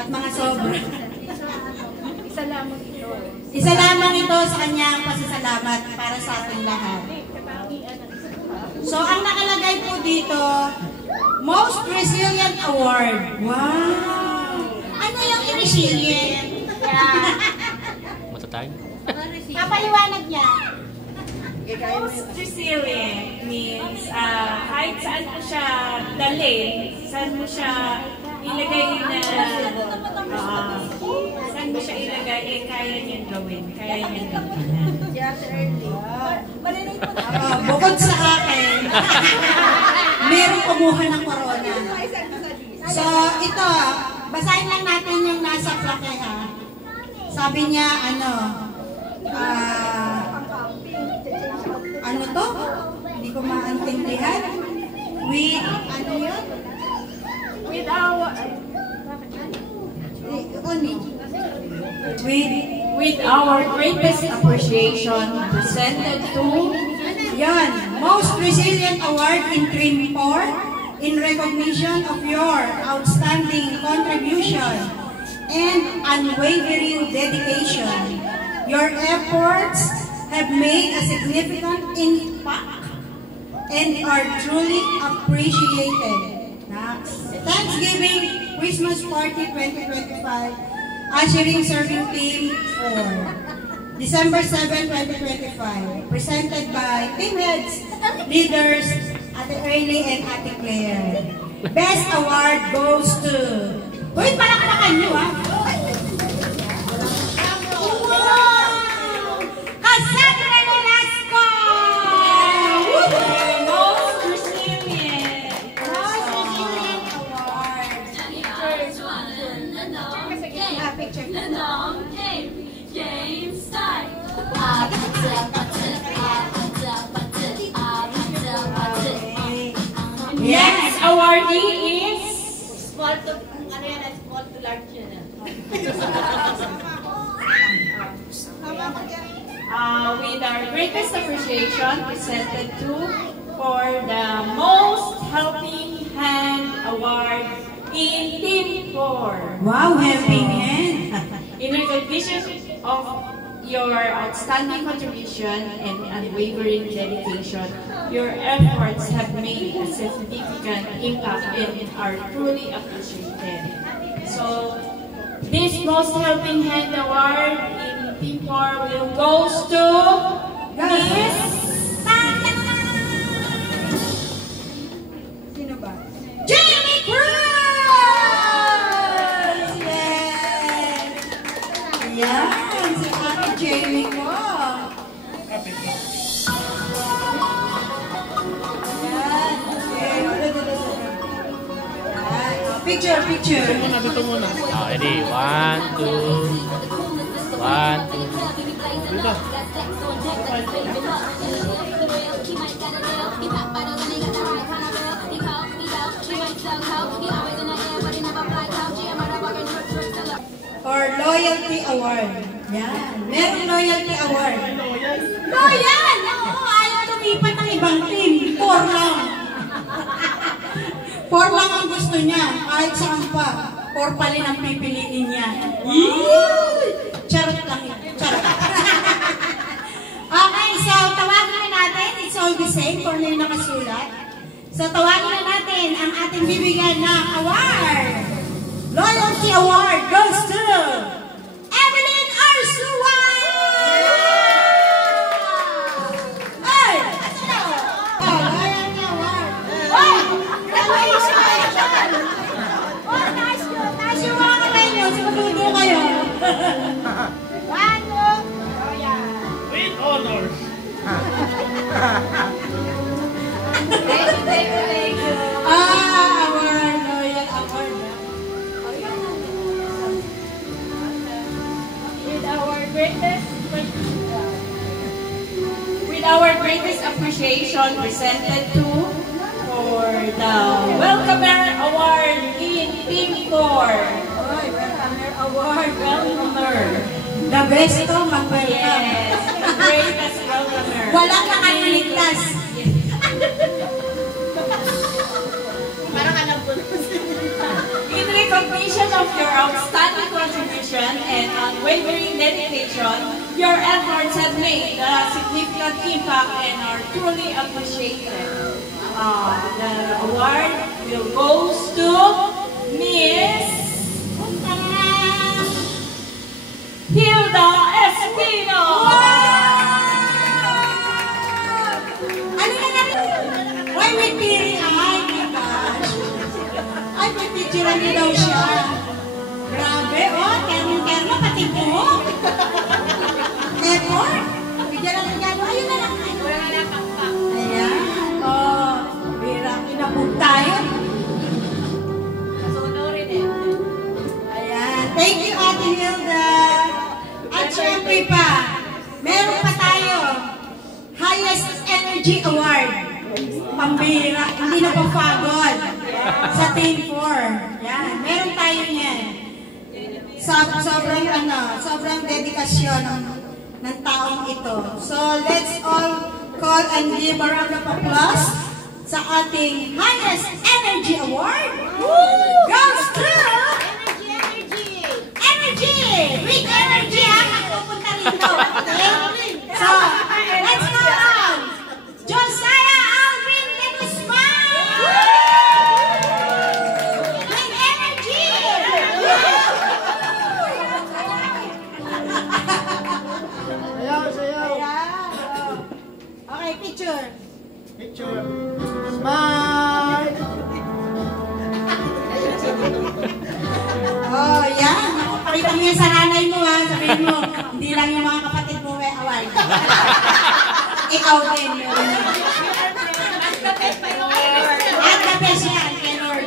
at mga sobra. Isa lamang ito sa kanyang pasasalamat para sa ating lahat. So, ang nakalagay po dito, Most Resilient Award. Wow! Ano yung resilient? Matatag? Kapaliwanag niya. Most resilient means kahit saan mo siya dalhin, saan mo siya ilagay na saan mo siya ilagay, kaya niyang gawin. Kaya niyang gawin. Bukod sa akin, merong kumuha ng corona. So, ito, basahin lang natin yung nasa plaque, ha. Sabi niya, ano to? Hindi ko maintindihan. With, ano yun? With our greatest appreciation presented to Yan, Most Resilient Award in Trim 4 in recognition of your outstanding contribution and unwavering dedication. Your efforts have made a significant impact and are truly appreciated. Thanksgiving Christmas Party 2025 Ushering Serving Team 4 December 7, 2025 presented by Team Heads, Leaders, Ate Early and Ate Claire. Best Award goes to... Wait, palakpakan nyo, ha? Wow! Cassandra Nolasco! Most Resilient Award. Game start. Next awardee is Small to, ano yan, small to large yun. with our greatest appreciation presented to for the Most Helping Hand Award in Team 4. Wow, helping hand. In recognition of your outstanding contribution and unwavering dedication, your efforts have made a significant impact and are truly appreciated. So, this Most Helping Hand Award in Team 4 will goes to Miss Sino ba? Jamie Cruz! Yes! Yan, si Ate Jamie ko. Yan, okay. Picture, picture. Dito muna. Ready? 1, 2. 1, 2. Dito. Or Loyalty Award. Yan. Meron Loyalty Award. Loyal! Oo, ayaw lumipat ng ibang team. 4 lang. 4 lang ang gusto niya. Kahit saan pa. 4 pa rin ang pipiliin niya. Charot lang yan. Charot. Okay, so tawagin na natin. It's all the same kung ano yung nakasulat. So tawagin na natin ang ating bibigyan ng award. Loyalty Award goes to Evelyn Arsua! Ay! Loyalty Award. Oh! Congratulations! Oh, nice yun. Nice yung mga kamay nyo. Sumututo kayo. Ano? With honors. Thank you. Award. Loyal Award. With our greatest appreciation presented to for the Welcomer Award in Team 4. Welcomer Award. Welcomer. The best to mag-welcome. Yes, the greatest welcomer. Walang nakaliligtas. Parang alam ko na. In recognition of your outstanding contribution and unwavering dedication, your efforts have made a significant impact and are truly appreciated. The award will go to Miss Hilda Espino. Ano na natin? Why with teary eye? My gosh. Ay, may picture niyo daw siya. Grabe, oh. Terno, pati mo. Effort. Bigyan na lang gano'n. Ayun na lang. Wala na lang pakpak. Ayan. Oh, birang inabog tayo. Nasunorin eh. Ayan. Thank you, Ate Hilda. At syempre pa, meron pa tayo. Highest Energy Award. Pambira. Hindi na papagod. Sa Team 4. Yan. Meron tayo niyan. Sobrang dedikasyon ng taong ito. So, let's all call and give a round of applause sa ating Highest Energy Award. Goes to Energy! With energy, ha? Magpupunta rito. Okay? So, let's go on! Josiah Alvin de Guzman! With energy! Sayaw. Ayan. Okay, picture. Picture. Smile. Oh, yan. Pakita mo yan sa nanay mo, ha? Sabihin mo, hindi lang yung mga kapatid mo may award. Ikaw din. At the best yan, kay Lord.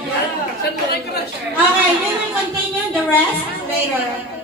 Okay, we will continue the rest later.